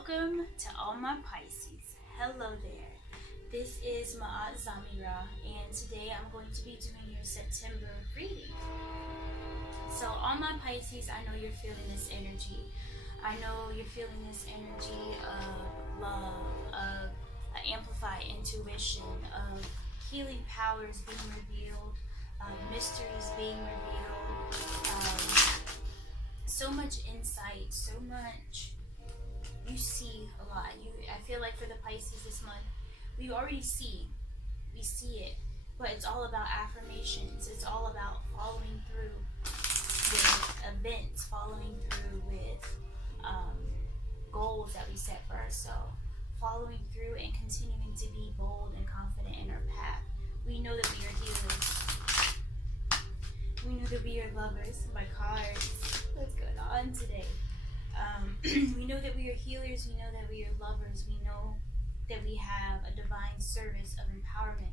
Welcome to all my Pisces. Hello there. This is my aunt Zami'Ra, and today I'm going to be doing your September reading. So, all my Pisces, I know you're feeling this energy. I know you're feeling this energy of love, of amplified intuition, of healing powers being revealed, mysteries being revealed, so much insight, so much. You see a lot. I feel like for the Pisces this month, we already see. We see it. But it's all about affirmations. It's all about following through with events, following through with goals that we set for ourselves, following through and continuing to be bold and confident in our path. We know that we are healers. We know that we are lovers. My cards. What's going on today? We know that we are healers. We know that we are lovers. We know that we have a divine service of empowerment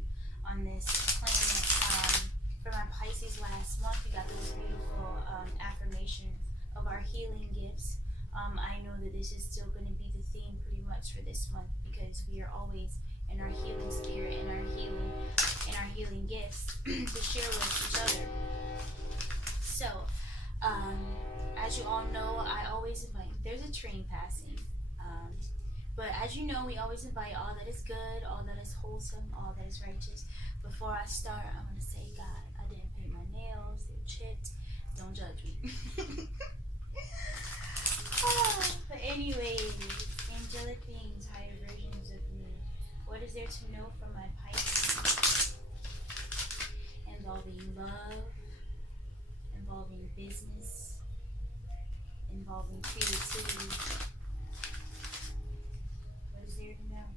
on this planet. For my Pisces last month, we got those beautiful affirmations of our healing gifts. I know that this is still going to be the theme pretty much for this month because we are always in our healing spirit and our healing gifts to share with each other. So, as you all know, I always invite, there's a train passing, but as you know, we always invite all that is good, all that is wholesome, all that is righteous. Before I start, I'm going to say, God, I didn't paint my nails, they're chipped, don't judge me. But anyways, angelic beings, higher versions of me, what is there to know from my Pisces? Involving love, involving business, involving creativity. What is there to know?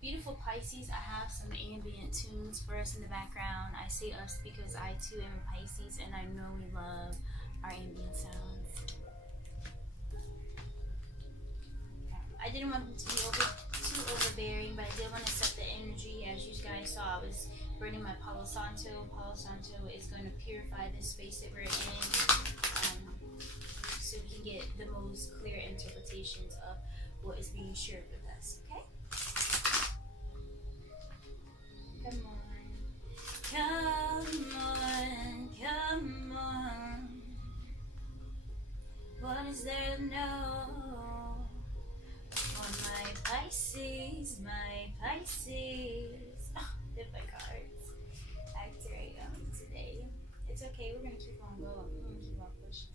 Beautiful Pisces, I have some ambient tunes for us in the background. I say us because I too am a Pisces and I know we love our ambient sounds. I didn't want them to be too overbearing, but I did want to set the energy. As you guys saw, I was burning my Palo Santo. Palo Santo is going to purify this space that we're in, so we can get the most clear interpretations of what is being shared with us, okay? Come on. Come on, come on. What is there to know? For my Pisces, my Pisces. Oh, did my cards activate today. It's okay, we're gonna keep on going. We're gonna keep on pushing.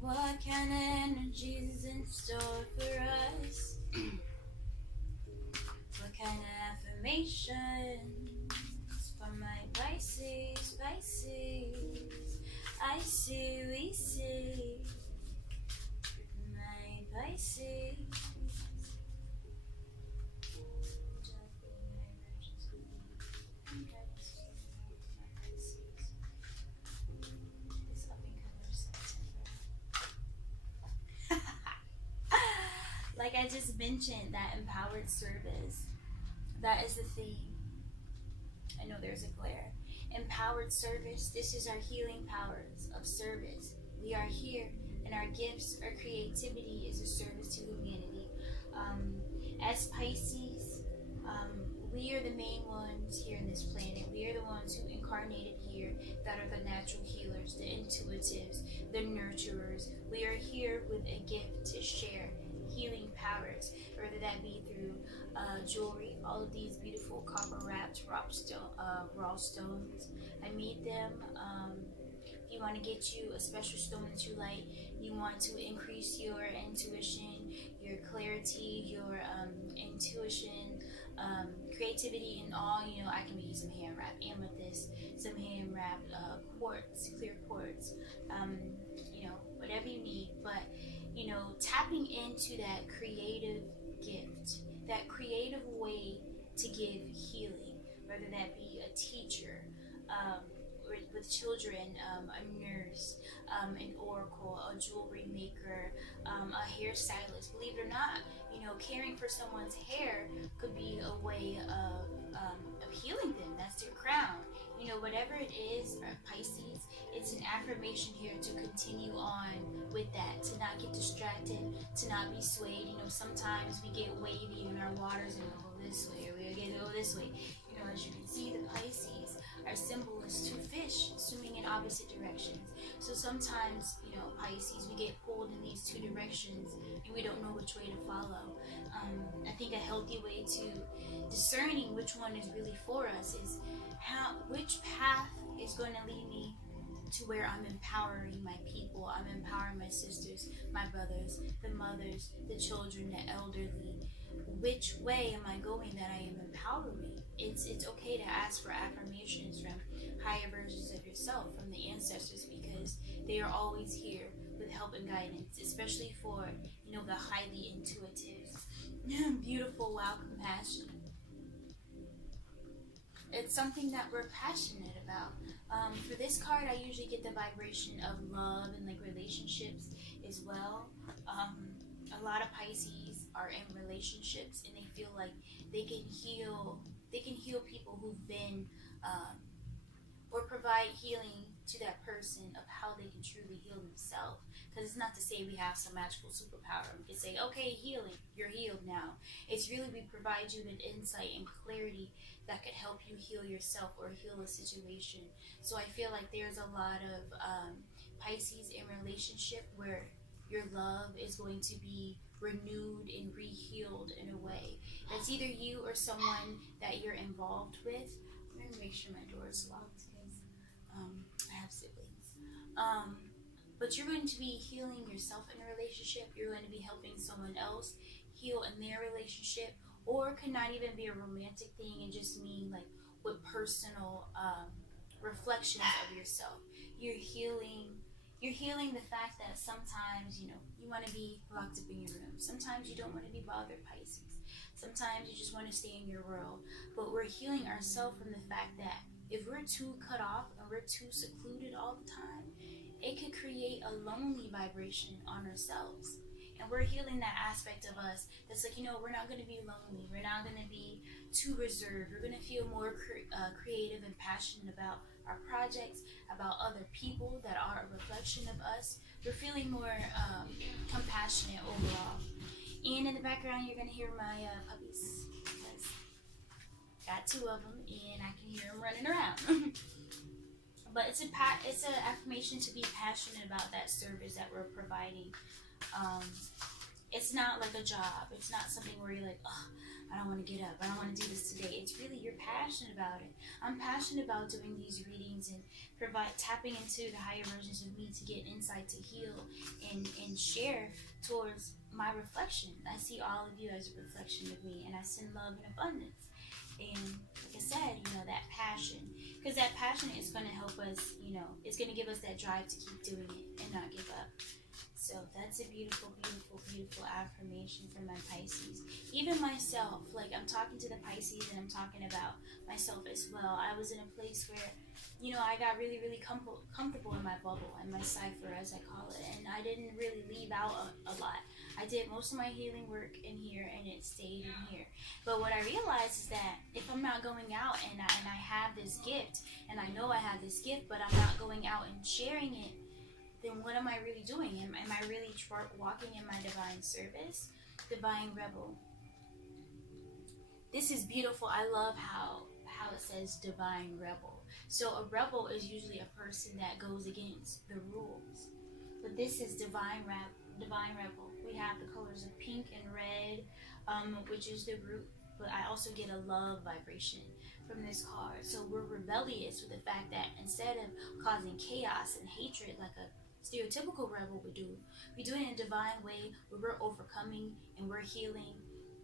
What kind of energy is in store for us? What kind of affirmations for my Pisces, Pisces? I see, we see. My Pisces. Like I just mentioned, that empowered service, that is the theme. I know there's a glare. Empowered service, this is our healing powers of service. We are here, and our gifts, our creativity is a service to humanity. As Pisces, we are the main ones here on this planet. We are the ones who incarnated here that are the natural healers, the intuitives, the nurturers. We are here with a gift to share healing powers, whether that be through jewelry, all of these beautiful copper wrapped raw stones. I made them. If you want to get you a special stone that you like, you want to increase your intuition, your clarity, your intuition, creativity, and all, I can be some hand wrapped amethyst, some hand wrapped quartz, clear quartz, whatever you need. But tapping into that creative gift, that creative way to give healing, whether that be a teacher, with children, a nurse, an oracle, a jewelry maker, a hairstylist. Believe it or not, caring for someone's hair could be a way of healing them. That's their crown. You know, whatever it is, Pisces, it's an affirmation here to continue on with that, to not get distracted, to not be swayed. You know, sometimes we get wavy in our waters and go this way, or we go this way. You know, as you can see, the Pisces, our symbol is two fish swimming in opposite directions. So sometimes, you know, Pisces, we get pulled in these two directions and we don't know which way to follow. I think a healthy way to discerning which one is really for us is which path is going to lead me to where I'm empowering my people, I'm empowering my sisters, my brothers, the mothers, the children, the elderly. Which way am I going that I am empowering? It's okay to ask for affirmations from higher versions of yourself, from the ancestors, because they are always here with help and guidance, especially for, you know, the highly intuitive, beautiful, wow, compassion. It's something that we're passionate about. For this card, I usually get the vibration of love and like relationships as well. A lot of Pisces are in relationships and they feel like they can heal people who've been or provide healing to that person of how they can truly heal themselves. Because it's not to say we have some magical superpower. We can say, okay, healing, you're healed now. It's really we provide you with insight and clarity that could help you heal yourself or heal a situation. So I feel like there's a lot of Pisces in relationship where your love is going to be renewed and re-healed in a way. That's either you or someone that you're involved with. I'm going to make sure my door is locked because I have siblings. But you're going to be healing yourself in a relationship. You're going to be helping someone else heal in their relationship. Or it could not even be a romantic thing and just mean like with personal reflections of yourself. You're healing the fact that sometimes, you know, you want to be locked up in your room. Sometimes you don't want to be bothered, Pisces. Sometimes you just want to stay in your world. But we're healing ourselves from the fact that if we're too cut off and we're too secluded all the time, it could create a lonely vibration on ourselves. And we're healing that aspect of us that's like, you know, we're not going to be lonely. We're not going to be too reserved. We're going to feel more creative and passionate about our projects, about other people that are a reflection of us. We're feeling more compassionate overall. And in the background, you're going to hear my puppies. Because I got two of them and I can hear them running around. But it's an affirmation to be passionate about that service that we're providing. It's not like a job. It's not something where you're like, oh, I don't want to get up. I don't want to do this today. It's really, you're passionate about it. I'm passionate about doing these readings and tapping into the higher versions of me to get insight, to heal and share towards my reflection. I see all of you as a reflection of me, and I send love in abundance. And like I said, you know, that passion, because that passion is going to help us, you know, it's going to give us that drive to keep doing it and not give up. So that's a beautiful, beautiful, beautiful affirmation from my Pisces. Even myself, like I'm talking to the Pisces and I'm talking about myself as well. I was in a place where, you know, I got really, really comfortable in my bubble, and my cipher, as I call it, and I didn't really leave out a lot. I did most of my healing work in here, and it stayed in here. But what I realized is that if I'm not going out and I have this gift, and I know I have this gift, but I'm not going out and sharing it, then what am I really doing? Am I really walking in my divine service? Divine rebel. This is beautiful. I love how it says divine rebel. So a rebel is usually a person that goes against the rules. But this is divine rebel. We have the colors of pink and red, which is the root. But I also get a love vibration from this card. So we're rebellious with the fact that instead of causing chaos and hatred like a stereotypical rebel would do, we do it in a divine way where we're overcoming and we're healing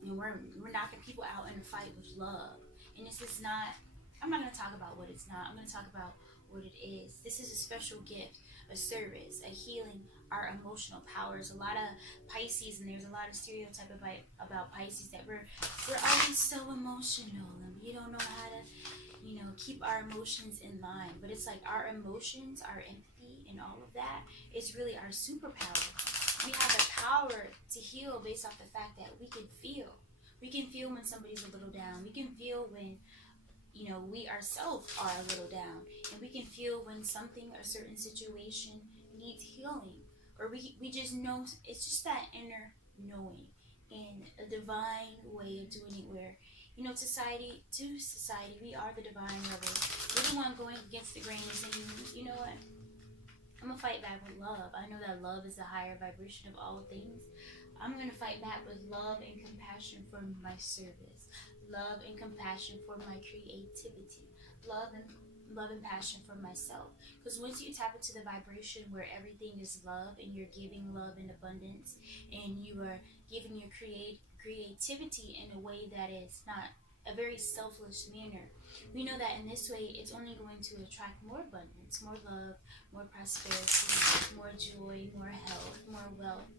and we're knocking people out in a fight with love. And this is not, I'm not going to talk about what it's not, I'm going to talk about what it is. This is a special gift, a service, a healing our emotional powers. A lot of Pisces, and there's a lot of stereotype about Pisces that we're always so emotional and we don't know how to, you know, keep our emotions in line. But it's like our emotions, our empathy and all of that is really our superpower. We have the power to heal based off the fact that we can feel. We can feel when somebody's a little down. We can feel when, you know, we ourselves are a little down, and we can feel when something, a certain situation needs healing, or we just know. It's just that inner knowing, in a divine way of doing it, where, you know, society to society, we are the divine lovers. We're the one going against the grain and saying, you know what, I'm gonna fight back with love. I know that love is the higher vibration of all things. I'm gonna fight back with love and compassion for my service, love and compassion for my creativity, love and passion for myself. Because once you tap into the vibration where everything is love, and you're giving love in abundance, and you are giving your creativity in a way that is not a very selfless manner, we know that in this way it's only going to attract more abundance, more love, more prosperity, more joy, more health, more wealth,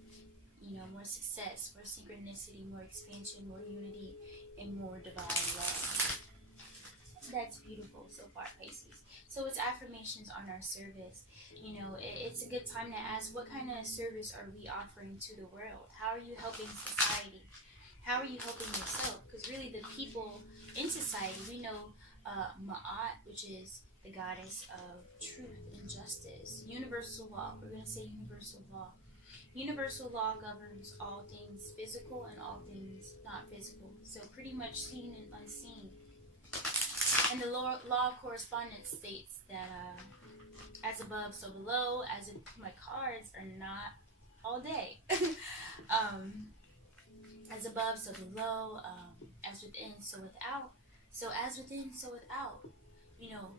you know, more success, more synchronicity, more expansion, more unity, and more divine love. That's beautiful so far, Pisces. So it's affirmations on our service. You know, it's a good time to ask, what kind of service are we offering to the world? How are you helping society? How are you helping yourself? Because really the people in society, we know Ma'at, which is the goddess of truth and justice. Universal law. We're going to say universal law. Universal law governs all things physical and all things not physical. So pretty much seen and unseen. And the law of correspondence states that as above, so below, as if my cards are not all day. As above, so below, as within, so without. So as within, so without. You know,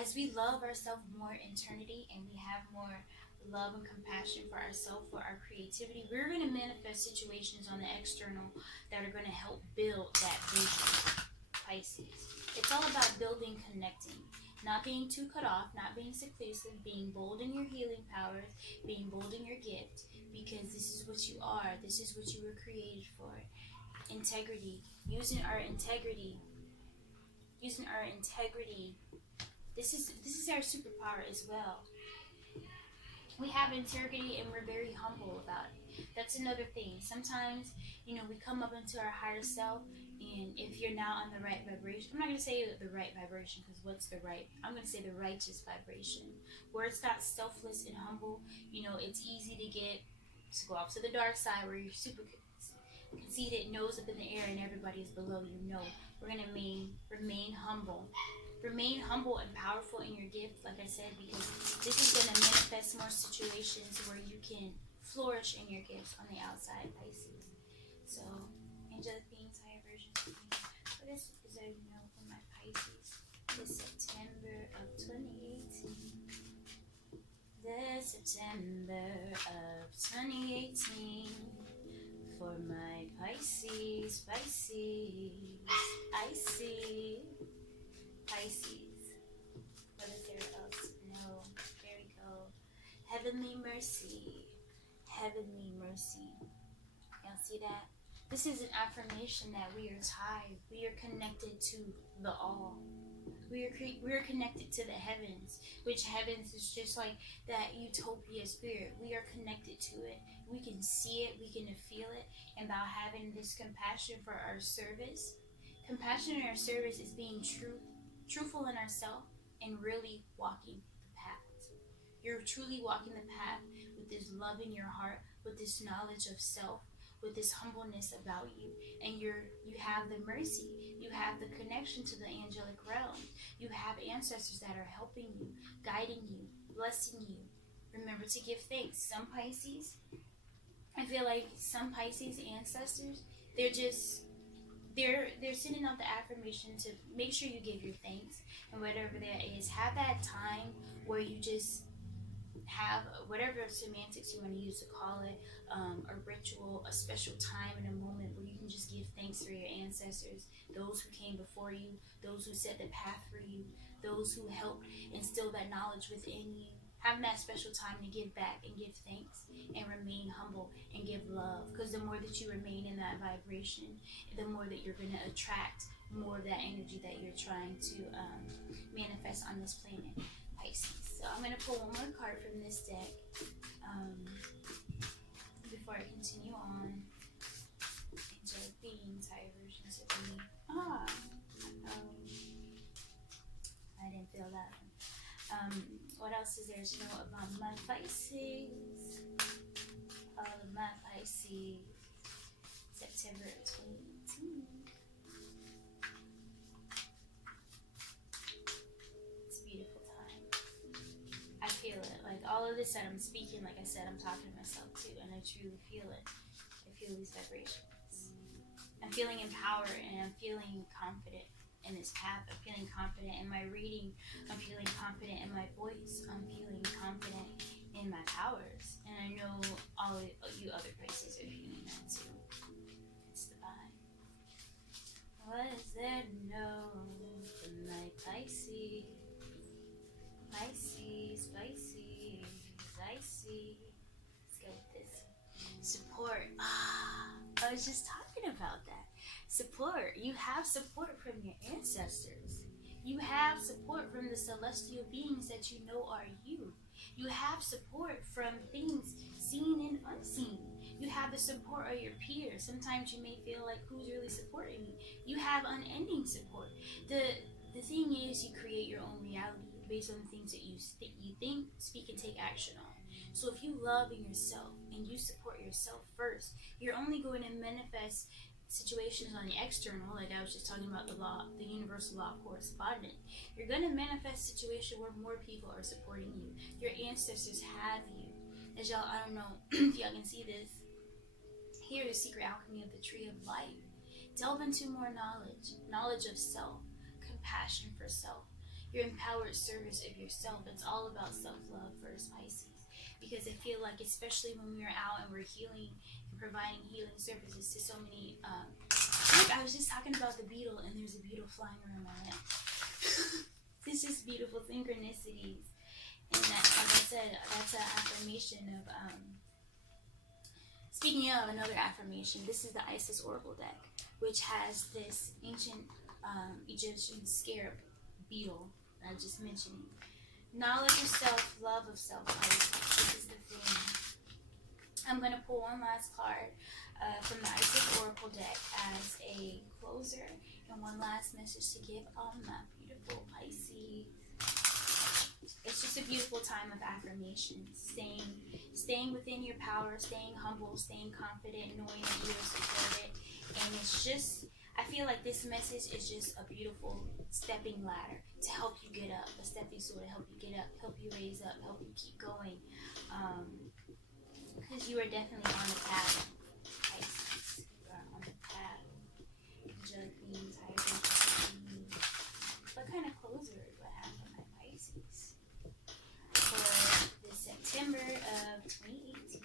as we love ourselves more in eternity, and we have more love and compassion for ourselves, for our creativity, we're going to manifest situations on the external that are going to help build that vision, Pisces. It's all about building, connecting, not being too cut off, not being seclusive, being bold in your healing powers, being bold in your gift, because this is what you are. This is what you were created for. Integrity, using our integrity. This is our superpower as well. We have integrity, and we're very humble about it. That's another thing. Sometimes, you know, we come up into our higher self, and if you're not on the right vibration, I'm not going to say the right vibration, because what's the right? I'm going to say the righteous vibration, where it's not selfless and humble. You know, it's easy to go off to the dark side, where you're super conceited, nose up in the air, and everybody is below you. No, we're going to remain humble. Remain humble and powerful in your gift, like I said, because this is going to manifest more situations where you can flourish in your gifts on the outside, Pisces. So, angelic beings, higher versions of me. So this is a note from my Pisces. This September of 2018. The September of 2018. For my Pisces, I see. Pisces. What is there else? No. There we go. Heavenly mercy. Heavenly mercy. Y'all see that? This is an affirmation that we are tied. We are connected to the all. We are connected to the heavens, which heavens is just like that utopia spirit. We are connected to it. We can see it. We can feel it. And by having this compassion for our service, compassion in our service is being truthful in ourselves, and really walking the path. You're truly walking the path with this love in your heart, with this knowledge of self, with this humbleness about you, and you have the mercy, you have the connection to the angelic realm, you have ancestors that are helping you, guiding you, blessing you. Remember to give thanks. Some Pisces, I feel like some Pisces ancestors, they're sending out the affirmation to make sure you give your thanks, and whatever that is, have that time where you just have whatever semantics you want to use to call it, a ritual, a special time and a moment where you can just give thanks for your ancestors, those who came before you, those who set the path for you, those who helped instill that knowledge within you. Having that special time to give back and give thanks and remain humble and give love, because the more that you remain in that vibration, the more that you're going to attract more of that energy that you're trying to manifest on this planet, Pisces. So I'm going to pull one more card from this deck before I continue on. Angelic beings, higher versions of me. What else is there to know about my Pisces? All of my Pisces. September 2018. It's a beautiful time. I feel it. Like all of this that I'm speaking, like I said, I'm talking to myself too, and I truly feel it. I feel these vibrations. I'm feeling empowered and I'm feeling confident in this path. I'm feeling confident in my reading. I'm feeling confident in my voice. I'm feeling confident in my powers. And I know all of you other Pisces are feeling that too. It's divine. What is there to know for my Pisces? Pisces, Pisces, I see. Let's go with this. Support. I was just talking about that. Support. You have support from your ancestors. You have support from the celestial beings that you know are you. You have support from things seen and unseen. You have the support of your peers. Sometimes you may feel like, who's really supporting me? You have unending support. The thing is, you create your own reality based on the things that you think, speak, and take action on. So if you love in yourself and you support yourself first, you're only going to manifest situations on the external, like I was just talking about the universal law of correspondence. You're going to manifest a situation where more people are supporting you. Your ancestors have you. As y'all, I don't know if y'all can see this. Here is Secret Alchemy of the Tree of Life. Delve into more knowledge of self, compassion for self, your empowered service of yourself. It's all about self-love first, Pisces. Because I feel like, especially when we're out and we're healing and providing healing services to so many, look, I was just talking about the beetle, and there's a beetle flying around my neck. It's just beautiful synchronicities. And that, like I said, that's an affirmation of, speaking of another affirmation, this is the Isis Oracle deck, which has this ancient Egyptian scarab beetle that I was just mentioning. Knowledge of self, love of self. This is the thing. I'm going to pull one last card from the Isis Oracle deck as a closer, and one last message to give all my beautiful Pisces. It's just a beautiful time of affirmation, staying within your power, staying humble, staying confident, knowing that you are supported. And it's just, I feel like this message is just a beautiful stepping ladder to help you get up, a stepping stool to help you get up, help you raise up, help you keep going. Because you are definitely on the path, Pisces. You are on the path. Angelic beings, higher beings. What kind of closer do I have for my Pisces? For this September of 2018.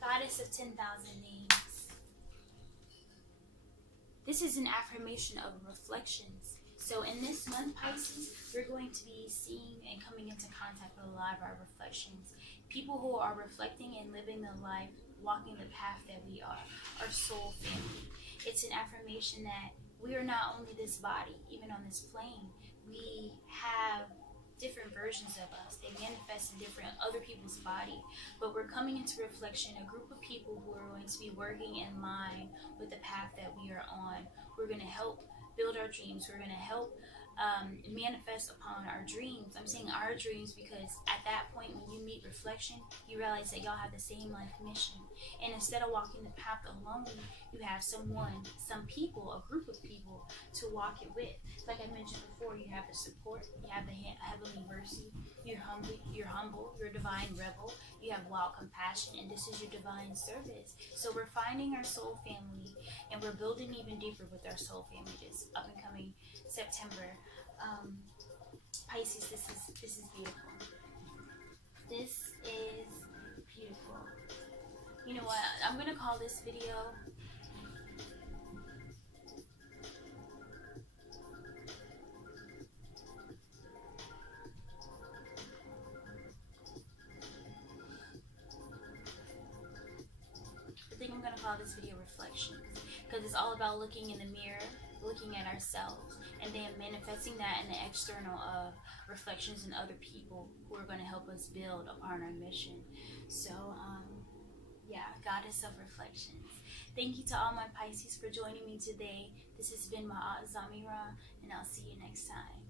Goddess of 10,000 names. This is an affirmation of reflections. So in this month, Pisces, we're going to be seeing and coming into contact with a lot of our reflections. People who are reflecting and living the life, walking the path that we are, our soul family. It's an affirmation that we are not only this body, even on this plane. We have different versions of us. They manifest in different other people's body, but we're coming into reflection, a group of people who are going to be working in line with the path that we are on. We're going to help build our dreams. We're going to help manifest upon our dreams. I'm saying our dreams because at that point when you meet reflection, you realize that y'all have the same life mission. And instead of walking the path alone, you have someone, some people, a group of people to walk it with. Like I mentioned before, you have the support, you have the heavenly mercy, you're humble, you're a divine rebel, you have wild compassion, and this is your divine service. So we're finding our soul family, and we're building even deeper with our soul family this up and coming September. Pisces, this is beautiful. This is beautiful. You know what? I'm gonna call this video going to call this video Reflections, because it's all about looking in the mirror, looking at ourselves, and then manifesting that in the external of reflections in other people who are going to help us build upon our mission. So, yeah, Goddess of Reflections. Thank you to all my Pisces for joining me today. This has been my Aunt Zami'Ra, and I'll see you next time.